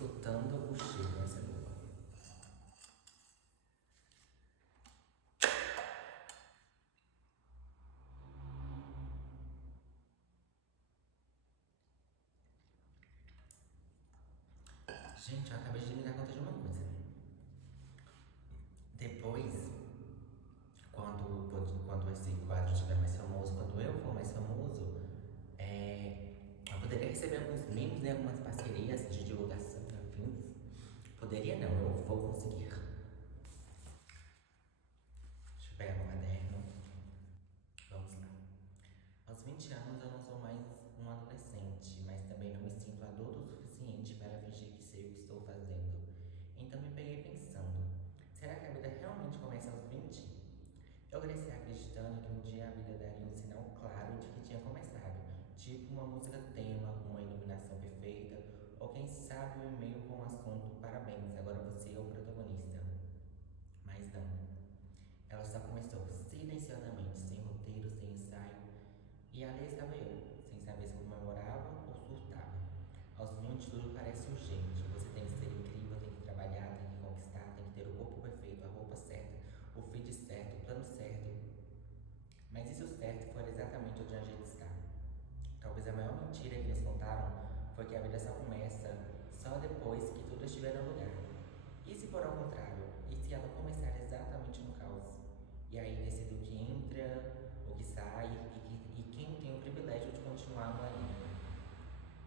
escutando o cheiro da cebola. Gente, eu acabei de me dar conta de uma coisa. Depois, quando esse quadro estiver mais famoso, quando eu for mais famoso, eu poderia receber alguns mimos, né, algumas parcerias de divulgação, afins. Poderia não, eu vou conseguir. Deixa eu pegar meu caderno. Vamos lá. Aos 20 anos eu não sou mais um adolescente, mas também não me sinto adulto o suficiente para fingir que sei o que estou fazendo. Então me peguei pensando, será que a vida realmente começa aos 20? Eu cresci acreditando que um dia a vida daria um sinal claro de que tinha começado, tipo uma música tema, uma iluminação perfeita, ou quem sabe um e-mail com o assunto parabéns, agora você é o protagonista. Mas não. Ela só começou silenciosamente, sem roteiro, sem ensaio, e ali estava eu, sem saber se comemorava ou surtava. Aos 20 tudo parece urgente, você tem que ser incrível, tem que trabalhar, tem que conquistar, tem que ter o corpo perfeito, a roupa certa, o feed certo, o plano certo. Mas e se o certo for exatamente onde a gente está? Talvez a maior mentira que nos contaram foi que a vida só começa só depois que tudo estiver no lugar. E se for ao contrário? E se ela começar exatamente no caos? E aí decide o que entra, o que sai e quem tem o privilégio de continuar no ali.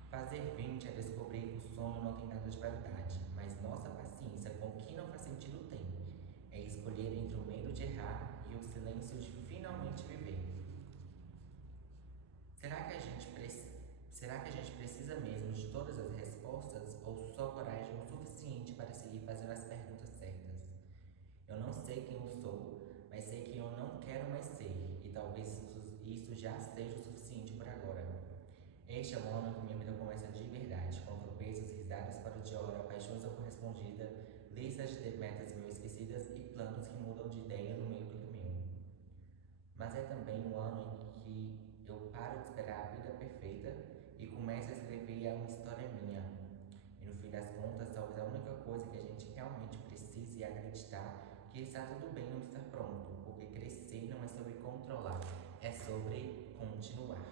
Fazer 20 é descobrir que o sonho não tem nada de validade, mas nossa paciência com o que não faz sentido tem. É escolher entre o medo de errar e o silêncio de finalmente viver. Será que a gente precisa mesmo de todas as respostas ou só coragem o suficiente para seguir fazendo as perguntas certas? Eu não sei quem eu sou, mas sei que eu não quero mais ser, e talvez isso já seja o suficiente por agora. Este é o ano que minha vida começa de verdade, com tropeços, risadas fora de hora, paixões não correspondidas, listas de metas mil esquecidas e planos que mudam de ideia no meio do caminho. Mas é também um ano em que eu paro de esperar a vida perfeita e começo a escrever uma história minha. E no fim das contas, talvez a única coisa que a gente realmente precise é acreditar que está tudo bem não estar pronto, porque crescer não é sobre controlar, é sobre continuar.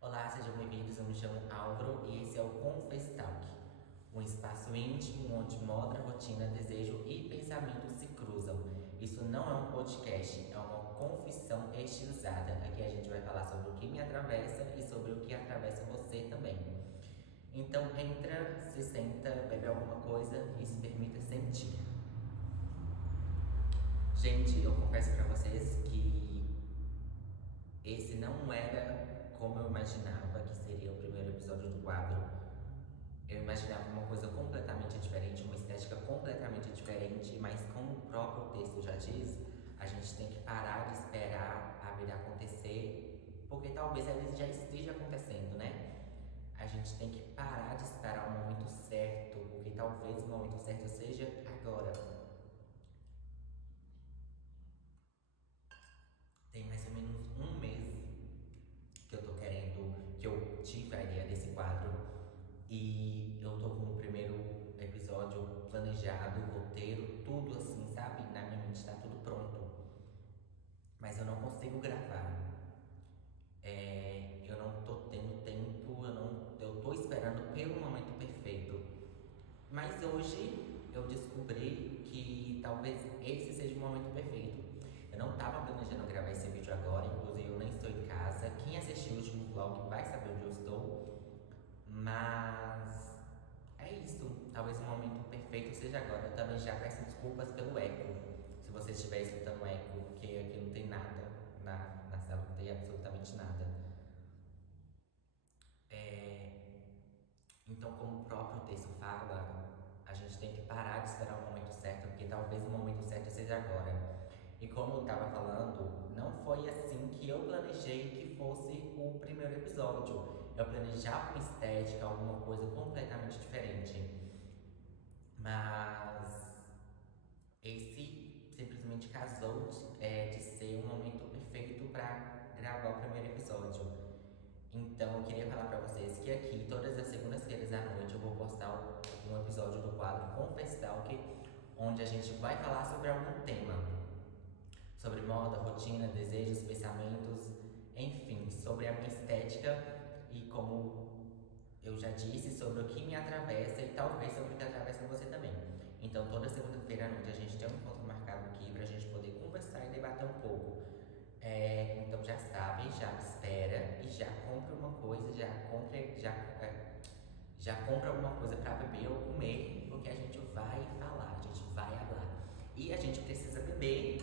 Olá, sejam bem-vindos, eu me chamo Álvaro e esse é o Confess Talk, um espaço íntimo onde moda, rotina, desejo e pensamento se cruzam. Isso não é um podcast, é uma confissão estilizada. Aqui a gente vai falar sobre o que me atravessa e sobre o que atravessa você também. Então entra, se senta, bebe alguma coisa e se permita sentir. Gente, eu confesso pra vocês que esse não era como eu imaginava que seria o primeiro episódio do quadro. Eu imaginava uma coisa completamente diferente, uma estética completamente diferente, mas como o próprio texto já diz, a gente tem que parar de esperar a vida acontecer, porque talvez ela já esteja acontecendo, né? A gente tem que parar de esperar o momento certo, porque talvez o momento certo seja agora. Tem mais ou menos um mês que eu tive a ideia desse quadro e eu tô com o primeiro episódio planejado, roteiro, tudo assim, sabe? Na minha mente tá tudo pronto. Mas eu não consigo gravar. Eu não tô tendo tempo, eu tô esperando pelo momento perfeito. Mas hoje eu descobri que talvez esse seja o momento perfeito. Eu não estava planejando gravar esse vídeo agora, inclusive eu nem estou em casa. Quem assistiu o último vlog vai saber onde eu estou. Mas é isso. Talvez o momento perfeito seja agora. Eu também já peço desculpas pelo eco. Se você estiver escutando eco, porque aqui não tem nada na sala, não tem absolutamente nada. Então, como o próprio texto fala, a gente tem que parar de esperar o momento certo, porque talvez o momento certo seja agora. E como eu estava falando, não foi assim que eu planejei que fosse o primeiro episódio. Eu planejava uma estética, alguma coisa completamente diferente. Mas esse simplesmente casou de ser um momento perfeito para gravar o primeiro episódio. Então eu queria falar pra vocês que aqui, todas as segundas-feiras à noite, eu vou postar um episódio do quadro Confestalk, onde a gente vai falar sobre algum tema. Sobre moda, rotina, desejos, pensamentos, enfim, sobre a minha estética e como eu já disse, sobre o que me atravessa e talvez sobre o que atravessa você também. Então, toda segunda-feira à noite a gente tem um encontro marcado aqui pra gente poder conversar e debater um pouco. Então já sabe, já me espera e já compra uma coisa, já compra alguma coisa para beber ou comer, porque a gente vai falar, a gente vai falar. E a gente precisa beber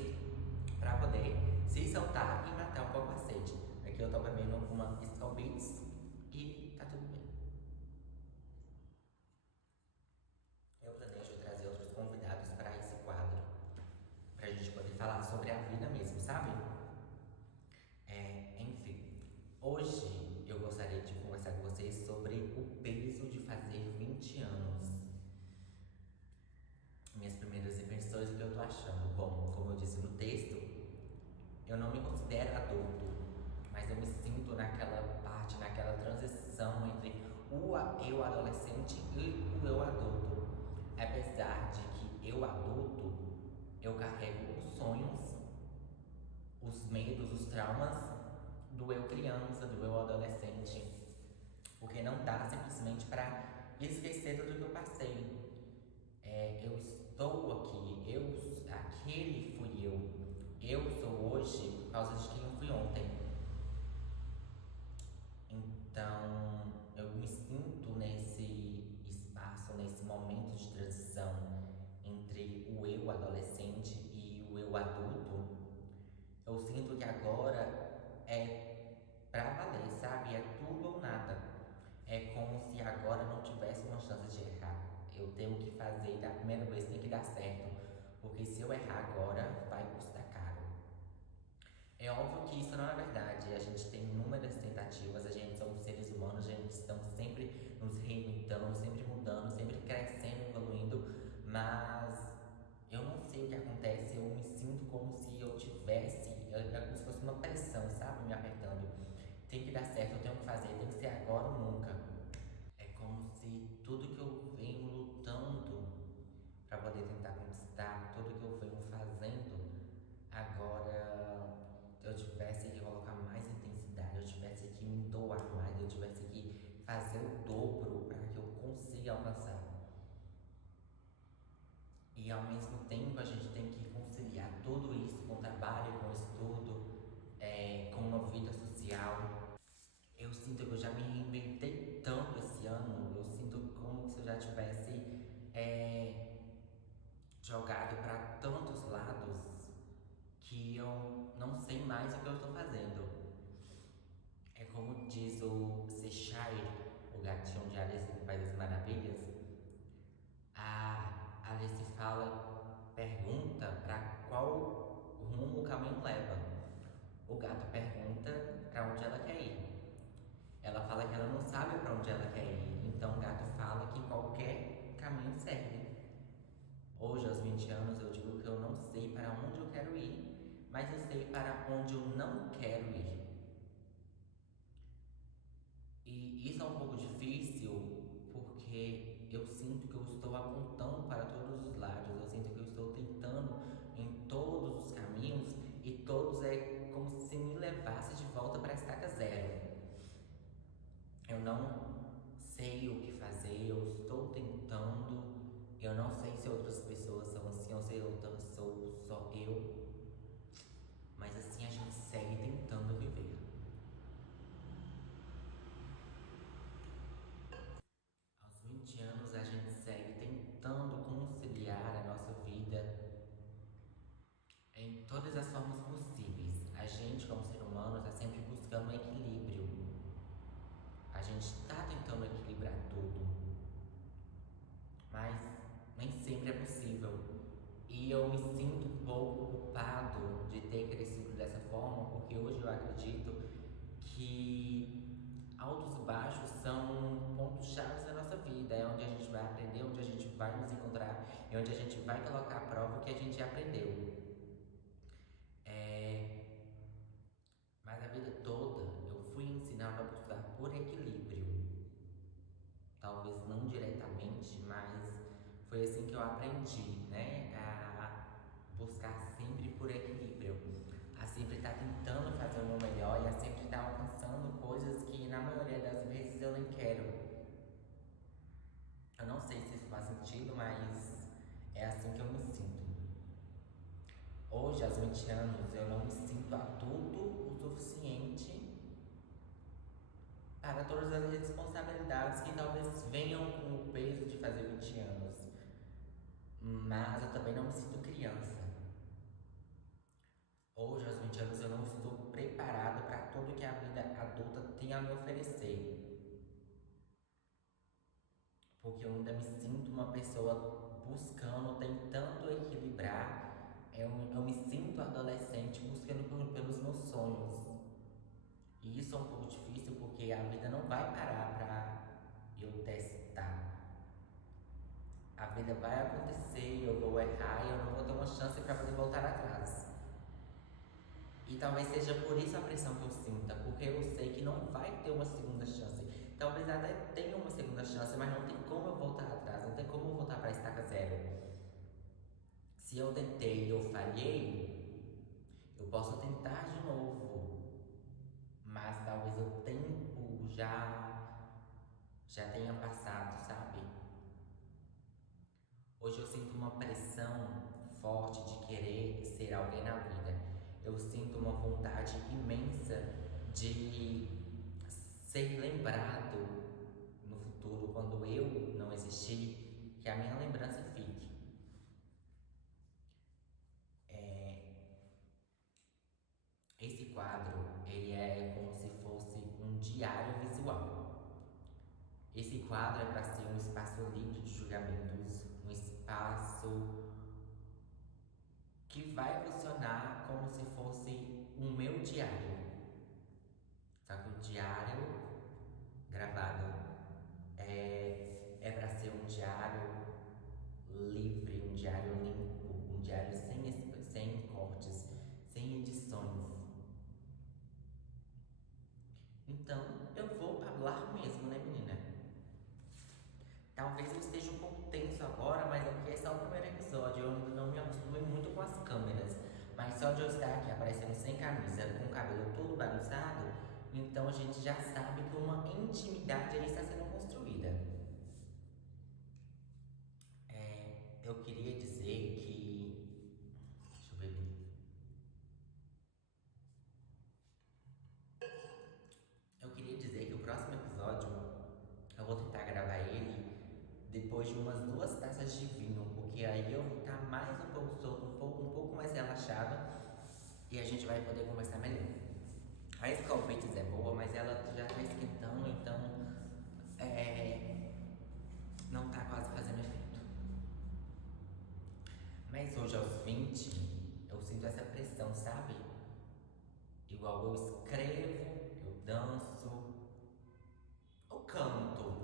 para poder se soltar e matar um pouco a sede. Aqui eu tô bebendo uma Skull Beats e tá tudo bem. Eu planejo trazer outros convidados para esse quadro, pra gente poder falar sobre a vida mesmo, sabe? Enfim, hoje eu gostaria de conversar com vocês sobre o peso de fazer 20 anos. Minhas primeiras impressões, o que eu tô achando. Bom, como eu disse no texto, eu não me considero adulto, mas eu me sinto naquela parte, naquela transição entre o eu adolescente e o eu adulto. Apesar de que eu adulto, eu carrego os sonhos, os medos, os traumas do eu criança, do eu adolescente, porque não dá simplesmente para esquecer tudo que eu passei. Eu estou aqui, aquele fui eu. Eu sou hoje por causa de quem eu fui ontem. Então, eu me sinto nesse espaço, nesse momento de transição entre o eu adolescente e o eu adulto. Eu sinto que agora é pra valer, sabe? É tudo ou nada. É como se agora não tivesse uma chance de errar. Eu tenho que fazer da primeira vez, tem que dar certo. Porque se eu errar agora, vai custar caro. É óbvio que isso não é verdade. A gente tem inúmeras tentativas, a gente somos seres humanos, a gente estamos sempre nos reinventando, sempre mudando, sempre crescendo, evoluindo, mas eu não sei o que acontece, eu me sinto como se eu tivesse, é como se fosse uma pressão, sabe, me apertando. Tem que dar certo, eu tenho que fazer, tem que ser agora ou nunca. É como se tudo que eu venho lutando para poder tentar conquistar, tudo que eu venho fazendo, agora eu tivesse que colocar mais intensidade, eu tivesse que me doar mais, eu tivesse que fazer o dobro para que eu consiga alcançar. E ao mesmo tempo a gente tem que conciliar tudo isso com trabalho, com estudo, com uma vida social. Eu sinto que eu já me reinventei tanto esse ano, eu sinto como se eu já tivesse jogado para tantos lados que eu não sei mais o que eu estou fazendo. É como diz o Cheshire, o gatinho de Alice no País das Maravilhas. A Alice pergunta para qual rumo o caminho leva. O gato pergunta para onde ela quer ir. Ela fala que ela não sabe para onde ela quer ir, então o gato fala que qualquer caminho serve. Hoje, aos 20 anos, eu digo que eu não sei para onde eu quero ir, mas eu sei para onde eu não quero ir. E isso é um pouco difícil porque eu sinto que eu estou apontando para todos os lados, eu sinto que eu estou tentando em todos os caminhos e todos é como se me levasse de volta para a estaca zero. Eu não sei o que fazer, eu estou tentando, eu não sei se outras pessoas são assim ou se eu sou só eu, mas assim a gente segue tentando viver. Aos 20 anos a gente segue tentando conciliar a nossa vida em todas as formas possíveis. A gente, como ser humano, está sempre buscando um equilíbrio. A gente está tentando equilibrar tudo, mas nem sempre é possível. E eu me sinto um pouco culpado de ter crescido dessa forma, porque hoje eu acredito que altos e baixos são pontos chaves da nossa vida. É onde a gente vai aprender, onde a gente vai nos encontrar, é onde a gente vai colocar à prova o que a gente aprendeu. Mas a vida toda eu fui ensinado a buscar por equilíbrio. Talvez não diretamente, mas Foi assim que eu aprendi, né, a buscar sempre por equilíbrio, a sempre estar tentando fazer o meu melhor e a sempre estar alcançando coisas que na maioria das vezes eu nem quero. Eu não sei se isso faz sentido, mas é assim que eu me sinto. Hoje, aos 20 anos, eu não me sinto adulto o suficiente para todas as responsabilidades que talvez venham com o peso de fazer 20 anos. Mas eu também não me sinto criança. Hoje, aos 20 anos, eu não estou preparado para tudo que a vida adulta tem a me oferecer. Porque eu ainda me sinto uma pessoa buscando, tentando equilibrar. Eu me sinto adolescente buscando pelos meus sonhos. E isso é um pouco difícil porque a vida não vai parar para eu testar. A vida vai acontecer, eu vou errar e eu não vou ter uma chance para poder voltar atrás. E talvez seja por isso a pressão que eu sinta, porque eu sei que não vai ter uma segunda chance. Talvez até tenha uma segunda chance, mas não tem como eu voltar atrás, não tem como eu voltar para a estaca zero. Se eu tentei e eu falhei, eu posso tentar de novo, mas talvez o tempo já tenha passado, sabe? Hoje eu sinto uma pressão forte de querer ser alguém na vida. Eu sinto uma vontade imensa de ser lembrado no futuro, quando eu não existir, que a minha lembrança fique. Esse quadro, ele é como se fosse um diário visual. Esse quadro é para ser um espaço livre de julgamentos, um espaço que vai funcionar como se fosse o meu diário. Só que o diário gravado é para ser um diário livre, um diário limpo, um diário sem cortes, sem edições. Então eu vou falar mesmo, né, menina? Talvez eu esteja um pouco tenso agora, mas é porque esse é o primeiro episódio. Eu ainda não me acostumei muito com as câmeras. Mas só de eu estar aqui aparecendo sem camisa, com o cabelo todo bagunçado, então a gente já sabe que uma intimidade aí está sendo construída. Eu queria dizer que. Deixa eu beber. Eu queria dizer que o próximo episódio eu vou tentar gravar ele depois de umas 2 taças de vinho, porque aí eu vou estar mais um pouco solto, um pouco mais relaxado e a gente vai poder conversar melhor. A Skol Beats é boa, mas ela já está esquentando, então não está quase fazendo efeito. Mas hoje aos 20 eu sinto essa pressão, sabe? Igual eu escrevo, eu danço, eu canto.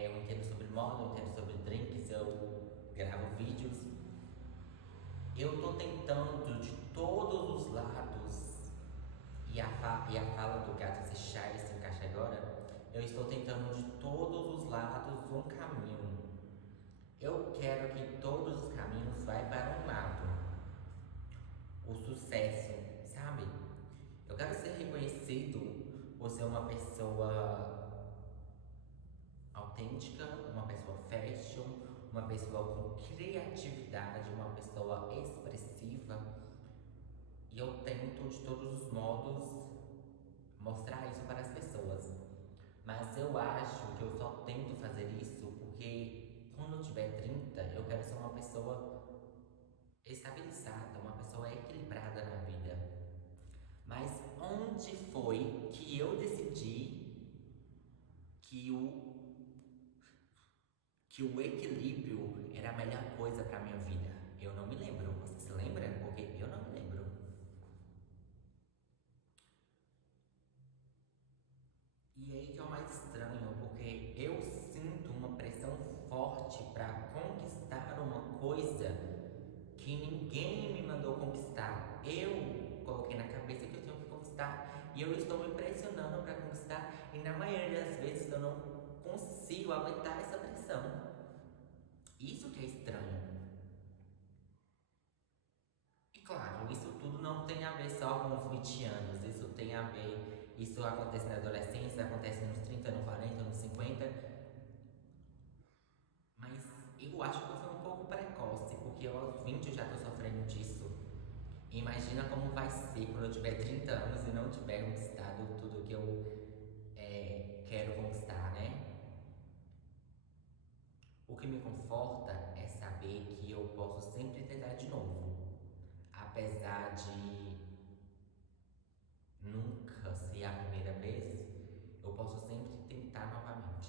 Eu entendo sobre moda, eu entendo sobre drinks, eu gravo vídeos. Eu tô tentando de todos os lados, e a fala do gato se encaixa agora. Eu estou tentando de todos os lados um caminho. Eu quero que todos os caminhos vá para um lado. O sucesso, sabe? Eu quero ser reconhecido por ser uma pessoa autêntica, uma pessoa fashion, uma pessoa com criatividade, uma pessoa expressiva. E eu tento de todos os modos mostrar isso para as pessoas. Mas eu acho que eu só tento fazer isso porque quando eu tiver 30, eu quero ser uma pessoa estabilizada, uma pessoa equilibrada na vida. Mas onde foi que eu decidi que o equilíbrio era a melhor coisa para minha vida? Eu não me lembro. Você se lembra? Porque eu não me lembro. E aí que é o mais estranho, porque eu sinto uma pressão forte para conquistar uma coisa que ninguém me mandou conquistar. Eu coloquei na cabeça que eu tenho que conquistar e eu estou me pressionando para conquistar e na maioria das vezes eu não consigo aguentar essa pressão. Isso que é estranho. E claro, isso tudo não tem a ver só com os 20 anos, isso tem a ver, isso acontece na adolescência, acontece nos 30, nos 40, nos 50, mas eu acho que foi um pouco precoce, porque eu aos 20 eu já estou sofrendo disso. Imagina como vai ser quando eu tiver 30 anos e não tiver conquistado tudo que eu quero conquistar, né? O que me conforta é saber que eu posso sempre tentar de novo, apesar de nunca ser a primeira vez, eu posso sempre tentar novamente.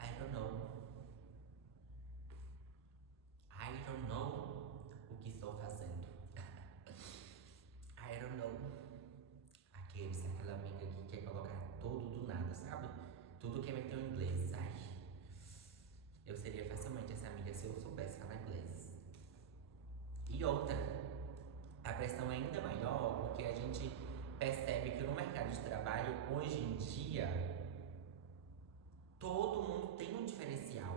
I don't know. I don't know o que estou fazendo. I don't know. Aquela amiga que quer colocar tudo do nada, sabe? Tudo quer meter o inglês. Ai, eu seria facilmente essa amiga se eu soubesse falar inglês. E outra, a pressão é ainda maior porque a gente percebe que no mercado de trabalho, hoje em dia, todo mundo tem um diferencial.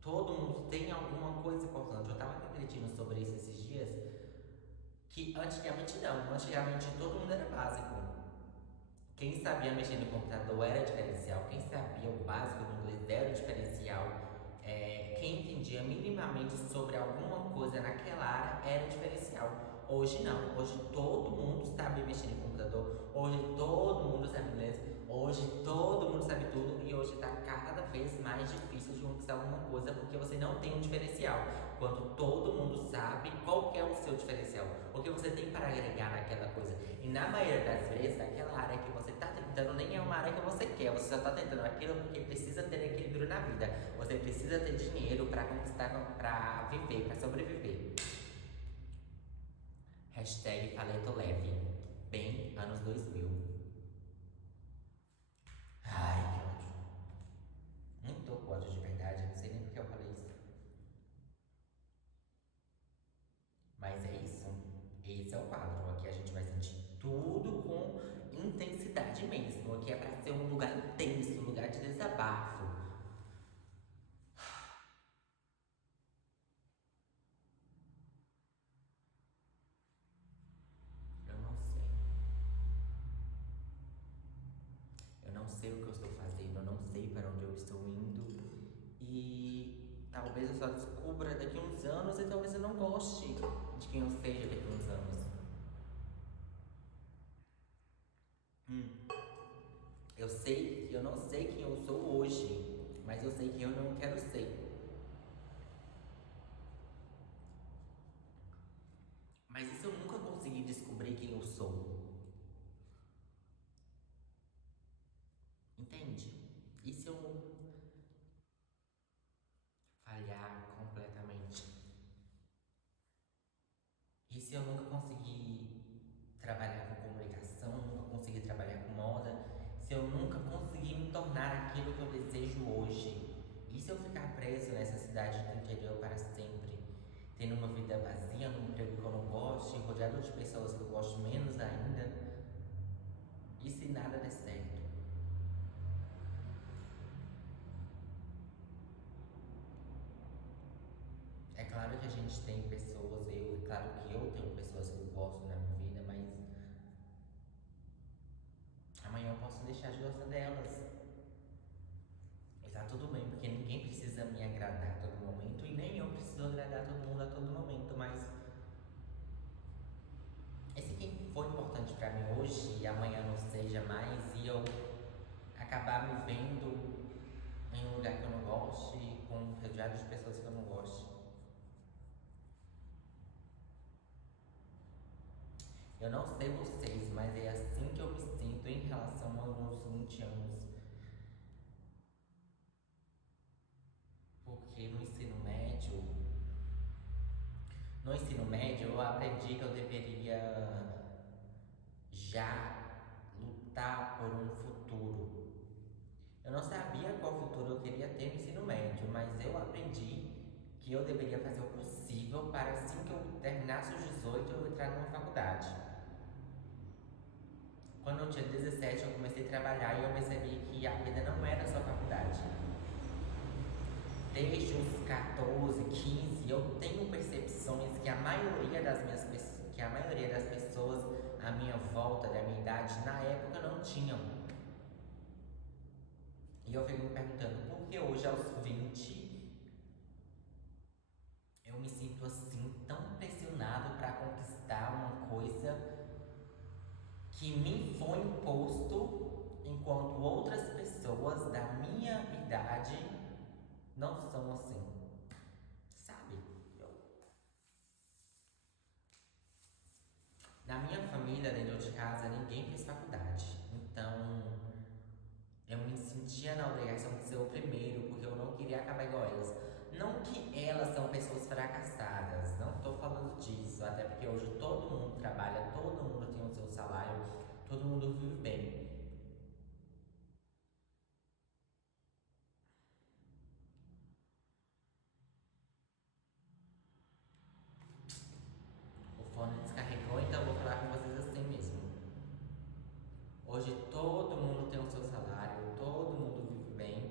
Todo mundo tem alguma coisa importante. Eu estava refletindo sobre isso esses dias, que antigamente não. Antigamente todo mundo era básico. Quem sabia mexer no computador era diferencial. Quem sabia o básico do inglês era o diferencial. Quem entendia minimamente sobre alguma coisa naquela área era o diferencial. Hoje não. Hoje todo mundo sabe mexer no computador. Hoje todo mundo sabe inglês. Hoje todo mundo sabe tudo. E hoje está cada vez mais difícil de conquistar alguma coisa porque você não tem um diferencial. Quando todo mundo sabe qual que é o seu diferencial, o que você tem para agregar naquela coisa. E na maioria das vezes, aquela área que você está tentando nem é uma área que você quer, você só está tentando aquilo porque precisa ter equilíbrio na vida. Você precisa ter dinheiro para conquistar, para viver, para sobreviver. Hashtag Faleto Leve. Bem, anos 2000. Ai, que ódio. Muito ódio de verdade, não sei nem porque eu falei isso. Mas é isso. Esse é o quadro. Aqui a gente vai sentir tudo com intensidade mesmo. Aqui é para ser um lugar intenso, um lugar de desabafo. Eu não sei. Eu não sei o que eu estou fazendo, eu não sei para onde eu estou indo. E talvez eu só descubra daqui a uns anos e talvez eu não goste de quem eu seja daqui a uns anos. Eu sei que eu não sei quem eu sou hoje, mas eu sei que eu não quero ser. Mas isso eu nunca consegui descobrir quem eu sou. Entende? E se eu falhar completamente? E se eu nunca conseguir trabalhar com comunicação, nunca conseguir trabalhar com moda, se eu nunca conseguir me tornar aquilo que eu desejo hoje? E se eu ficar preso nessa cidade do interior para sempre? Tendo uma vida vazia, num emprego que eu não gosto, rodeado de pessoas que eu gosto menos ainda? E se nada der certo? É claro que a gente tem pessoas, é claro que eu tenho pessoas que eu gosto na minha vida, mas amanhã eu posso deixar de gostar delas. E tá tudo bem, porque ninguém precisa me agradar a todo momento e nem eu preciso agradar todo mundo a todo momento, mas esse que foi importante pra mim hoje e amanhã não seja mais e eu acabar me vendo em um lugar que eu não goste, com rodeado de pessoas que eu não goste. Eu não sei vocês, mas é assim que eu me sinto em relação aos meus 20 anos. Porque no ensino médio eu aprendi que eu deveria já lutar por um futuro. Eu não sabia qual futuro eu queria ter no ensino para assim que eu terminasse os 18 eu entrar numa faculdade. Quando eu tinha 17 eu comecei a trabalhar e eu percebi que a vida não era só faculdade. Desde os 14, 15, eu tenho percepções que a maioria das pessoas à minha volta, da minha idade, na época não tinham. E eu fico me perguntando por que hoje, aos 20, eu me sinto assim, tão pressionado para conquistar uma coisa que me foi imposto, enquanto outras pessoas da minha idade não são assim, sabe? Na minha família, dentro de casa, ninguém fez faculdade. Então, eu me sentia na obrigação de ser o primeiro, porque eu não queria acabar igual elas. Não que elas são pessoas fracassadas, não estou falando disso, até porque hoje todo mundo trabalha, todo mundo tem o seu salário, todo mundo vive bem. O fone descarregou, então eu vou falar com vocês assim mesmo. Hoje todo mundo tem o seu salário, todo mundo vive bem.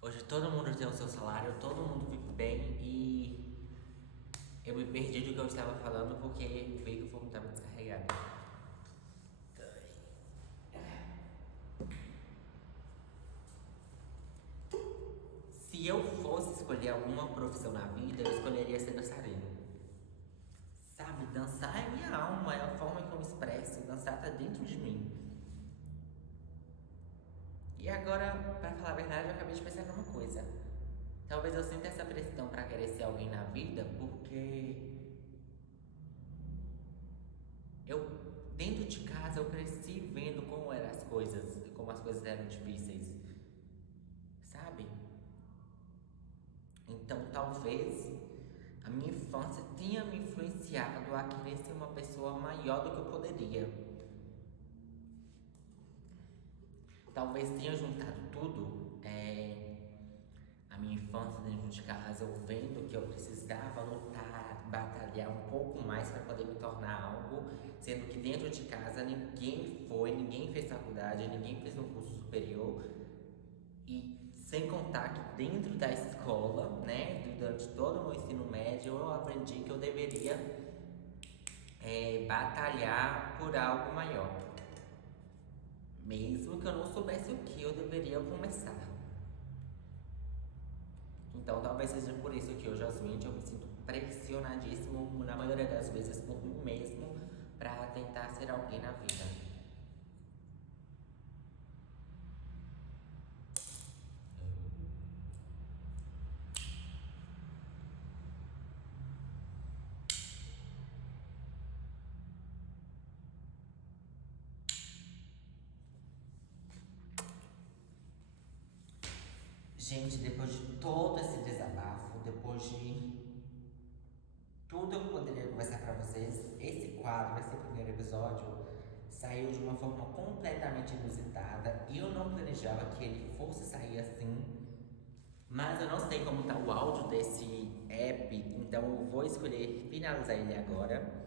Hoje todo mundo tem o seu salário, todo mundo vive bem e eu me perdi do que eu estava falando porque veio que o fone estava descarregado. Se eu fosse escolher alguma profissão na vida, eu escolheria ser dançarino. Sabe, dançar é minha alma, é a forma que eu me expresso, dançar tá dentro de mim. E agora, pra falar a verdade, eu acabei de pensar numa coisa. Talvez eu sinta essa pressão pra querer ser alguém na vida, porque dentro de casa, eu cresci vendo como eram as coisas, como as coisas eram difíceis, sabe? Então, talvez a minha infância tenha me influenciado a querer ser uma pessoa maior do que eu poderia. Talvez tenha juntado tudo, a minha infância dentro de casa, eu vendo que eu precisava lutar, batalhar um pouco mais para poder me tornar algo, sendo que dentro de casa ninguém fez faculdade, ninguém fez um curso superior, e sem contar que dentro da escola, né, durante todo o meu ensino médio, eu aprendi que eu deveria batalhar por algo maior, mesmo que eu não soubesse o que eu deveria começar. Então talvez seja por isso que hoje aos 20 eu me sinto pressionadíssimo, na maioria das vezes por mim mesmo, para tentar ser alguém na vida. Gente, depois de todo esse desabafo, depois de tudo eu poderia conversar para vocês, esse quadro, esse primeiro episódio, saiu de uma forma completamente inusitada. Eu não planejava que ele fosse sair assim, mas eu não sei como tá o áudio desse app, então eu vou escolher finalizar ele agora.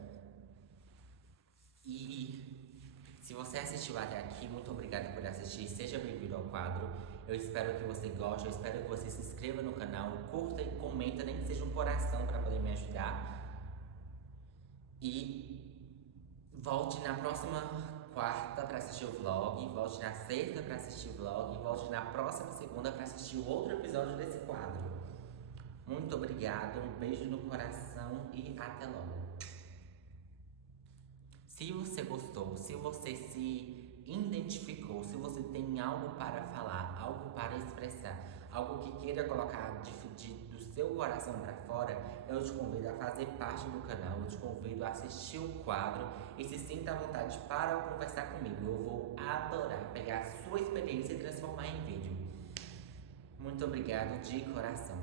E se você assistiu até aqui, muito obrigado por assistir. Seja bem-vindo ao quadro. Eu espero que você goste, eu espero que você se inscreva no canal, curta e comenta, nem que seja um coração para poder me ajudar. E volte na próxima quarta para assistir o vlog, volte na sexta para assistir o vlog, volte na próxima segunda para assistir o outro episódio desse quadro. Muito obrigado, um beijo no coração e até logo. Se você gostou, se você se identificou, se você tem algo para falar, algo para expressar, algo que queira colocar do seu coração para fora, eu te convido a fazer parte do canal, eu te convido a assistir o quadro e se sinta à vontade para conversar comigo. Eu vou adorar pegar a sua experiência e transformar em vídeo. Muito obrigado de coração.